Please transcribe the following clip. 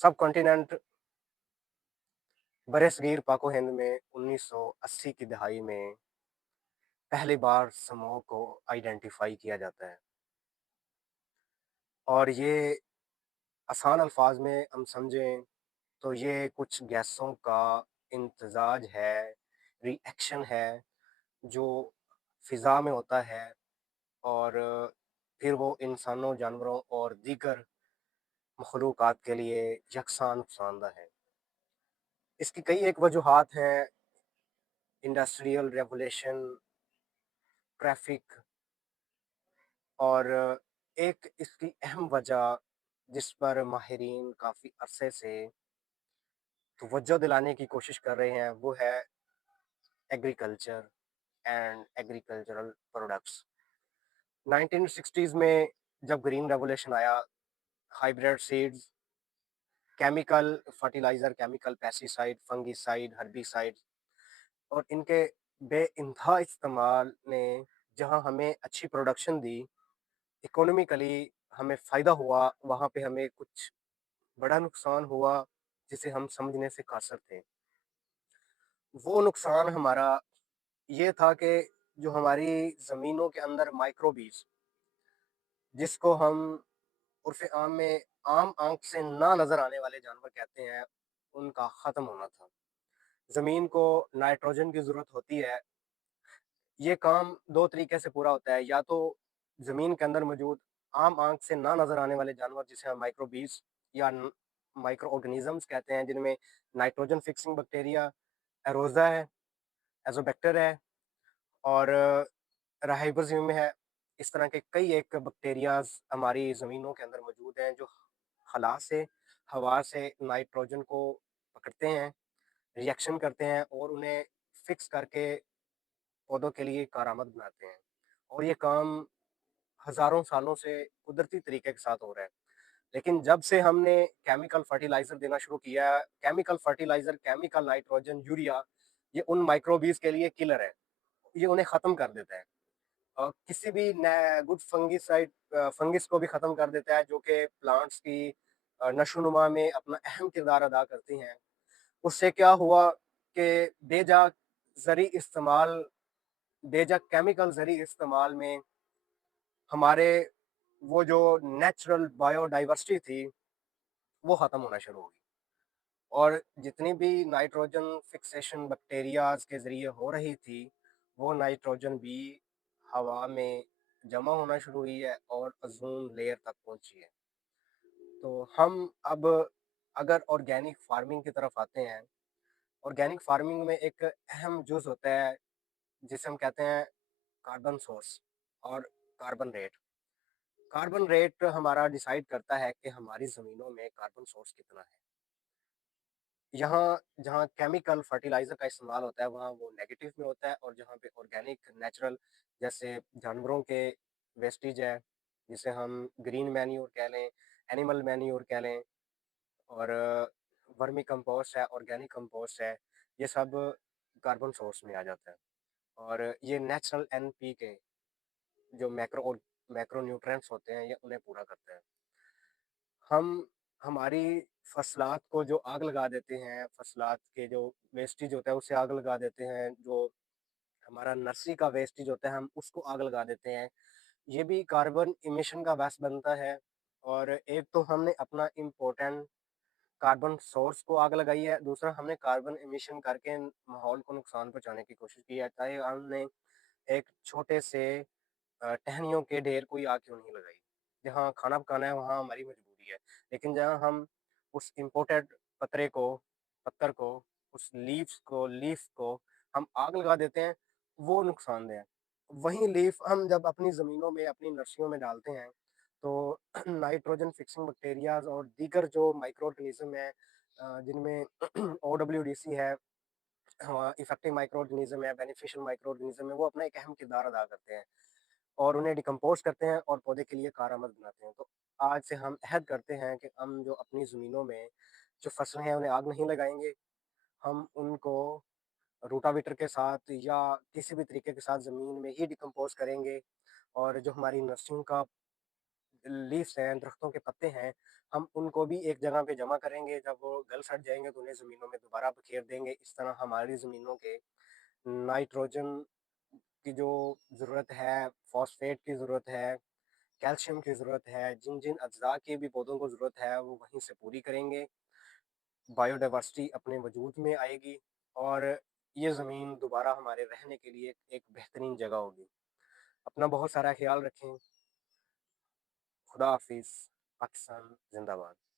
सब कॉन्टिनेंट बरसगीर पाको हिंद में 1980 की दहाई में पहली बार समूह को आइडेंटिफाई किया जाता है। और ये आसान अल्फाज में हम समझें तो ये कुछ गैसों का इम्तजाज है, रिएक्शन है, जो फिज़ा में होता है और फिर वो इंसानों, जानवरों और दीगर मखलूक़ात के लिए यकसां नुकसानदा है। इसकी कई एक वजूहात हैं, इंडस्ट्रियल रेवोल्यूशन, ट्रैफ़िक और एक इसकी अहम वजह जिस पर माहिरीन काफ़ी अरसे से तवज्जो दिलाने की कोशिश कर रहे हैं, वो है agriculture and agricultural products. 1960s में जब ग्रीन रेवोल्यूशन आया, hybrid seeds, chemical fertiliser, chemical pesticide, fungicide, herbicide और इनके बेइंतहा इस्तेमाल ने जहाँ हमें अच्छी प्रोडक्शन दी, इकोनॉमिकली हमें फ़ायदा हुआ, वहाँ पे हमें कुछ बड़ा नुकसान हुआ जिसे हम समझने से कासिर थे। वो नुकसान हमारा ये था कि जो हमारी ज़मीनों के अंदर माइक्रोबीज़, जिसको हम उर्फ़ आम में आम आँख से ना नज़र आने वाले जानवर कहते हैं, उनका ख़त्म होना था। ज़मीन को नाइट्रोजन की ज़रूरत होती है। ये काम 2 तरीके से पूरा होता है, या तो ज़मीन के अंदर मौजूद आम आँख से ना नज़र आने वाले जानवर जिसे हम माइक्रोबीज़ या न माइक्रो ऑर्गेनिज़म्स कहते हैं, जिनमें नाइट्रोजन फिक्सिंग बैक्टीरिया, एरोज़ा है, एज़ोबैक्टर है और राइबोज़ोम है। इस तरह के कई एक बैक्टीरियाज़ हमारी ज़मीनों के अंदर मौजूद हैं, जो खला से, हवा से नाइट्रोजन को पकड़ते हैं, रिएक्शन करते हैं और उन्हें फिक्स करके पौधों के लिए कारआमद बनाते हैं। और ये काम हज़ारों सालों से कुदरती तरीके के साथ हो रहा है। लेकिन जब से हमने केमिकल फर्टिलाइज़र देना शुरू किया है, chemical fertiliser, chemical nitrogen, urea, ये उन माइक्रोबीज़ के लिए किलर है। ये उन्हें ख़त्म कर देता है। किसी भी न गुड फंगिसाइड फंगिस को भी ख़त्म कर देता है, जो कि प्लांट्स की नशो-नुमा में अपना अहम किरदार अदा करती हैं। उससे क्या हुआ कि बेजा ज़री इस्तेमाल बेजा केमिकल ज़री इस्तेमाल में हमारे वो जो नेचुरल बायोडायवर्सिटी थी, वो ख़त्म होना शुरू हो गई। और जितनी भी नाइट्रोजन फिक्सेशन बैक्टीरियाज़ के ज़रिए हो रही थी, वो नाइट्रोजन भी हवा में जमा होना शुरू हुई है और ओज़ोन लेयर तक पहुँची है। तो हम अब अगर ऑर्गेनिक फार्मिंग की तरफ आते हैं, ऑर्गेनिक फार्मिंग में एक अहम जुज़ होता है, जिसे हम कहते हैं कार्बन सोर्स और कार्बन रेट। कार्बन रेट हमारा डिसाइड करता है कि हमारी ज़मीनों में कार्बन सोर्स कितना है। यहाँ जहाँ केमिकल फर्टिलाइज़र का इस्तेमाल होता है, वहाँ वो नेगेटिव में होता है और जहाँ पे ऑर्गेनिक, नेचुरल जैसे जानवरों के वेस्टेज है, जिसे हम ग्रीन मैन्योर कह लें, एनिमल मैन्योर कह लें और वर्मी कंपोस्ट है, ऑर्गेनिक कंपोस्ट है, ये सब कार्बन सोर्स में आ जाता है। और ये नेचुरल एनपीके जो मैक्रो न्यूट्रिएंट्स होते हैं, ये उन्हें पूरा करता है। हम हमारी फसलात को जो आग लगा देते हैं, फसलात के जो वेस्टेज होता है उसे आग लगा देते हैं, जो हमारा नर्सरी का वेस्टेज होता है हम उसको आग लगा देते हैं। ये भी कार्बन इमिशन का बायस बनता है। और एक तो हमने अपना इम्पोर्टेंट कार्बन सोर्स को आग लगाई है, दूसरा हमने कार्बन इमिशन करके माहौल को नुकसान पहुँचाने की कोशिश की है, चाहे हमने एक छोटे से टहनियों के ढेर को ही आग क्यों नहीं लगाई। जहाँ खाना पकाना है वहाँ हमारी मजबूरी है, लेकिन जहाँ हम उस इम्पोर्टेड पत्रे को पत्थर को उस लीफ को हम आग लगा देते हैं, वो नुकसानदेह है। वहीं लीफ हम जब अपनी ज़मीनों में, अपनी नर्सरियों में डालते हैं, तो नाइट्रोजन फिक्सिंग बैक्टीरियाज़ और दीगर जो माइक्रो ऑर्गेनिज़्म है, जिनमें ओडब्ल्यूडीसी है, हाँ, इफेक्टिव माइक्रो ऑर्गेनिज़्म है, बेनिफिशियल माइक्रो ऑर्गेनिज़्म है, वो अपना एक अहम किरदार अदा करते हैं और उन्हें डिकम्पोज़ करते हैं और पौधे के लिए कारआमद बनाते हैं। तो आज से हम अहद करते हैं कि हम जो अपनी ज़मीनों में जो फसलें हैं, उन्हें आग नहीं लगाएँगे। हम उनको रोटावेटर के साथ या किसी भी तरीके के साथ ज़मीन में ही डिकम्पोज़ करेंगे और जो हमारी नर्सरियों का लीव्स हैं, दरख्तों के पत्ते हैं, हम उनको भी एक जगह पे जमा करेंगे, जब वो गल सड़ जाएँगे तो उन्हें ज़मीनों में दोबारा बखेर देंगे। इस तरह हमारी ज़मीनों के नाइट्रोजन की जो ज़रूरत है, फ़ॉस्फ़ेट की ज़रूरत है, कैल्शियम की ज़रूरत है, जिन-जिन अज़्ज़ा की भी पौधों को ज़रूरत है, वो वहीं से पूरी करेंगे। बायोडायवर्सिटी अपने वजूद में आएगी और ये ज़मीन दोबारा हमारे रहने के लिए एक बेहतरीन जगह होगी। अपना बहुत सारा ख़्याल रखें। खुदा हाफ़िज़। पाकिस्तान ज़िंदाबाद।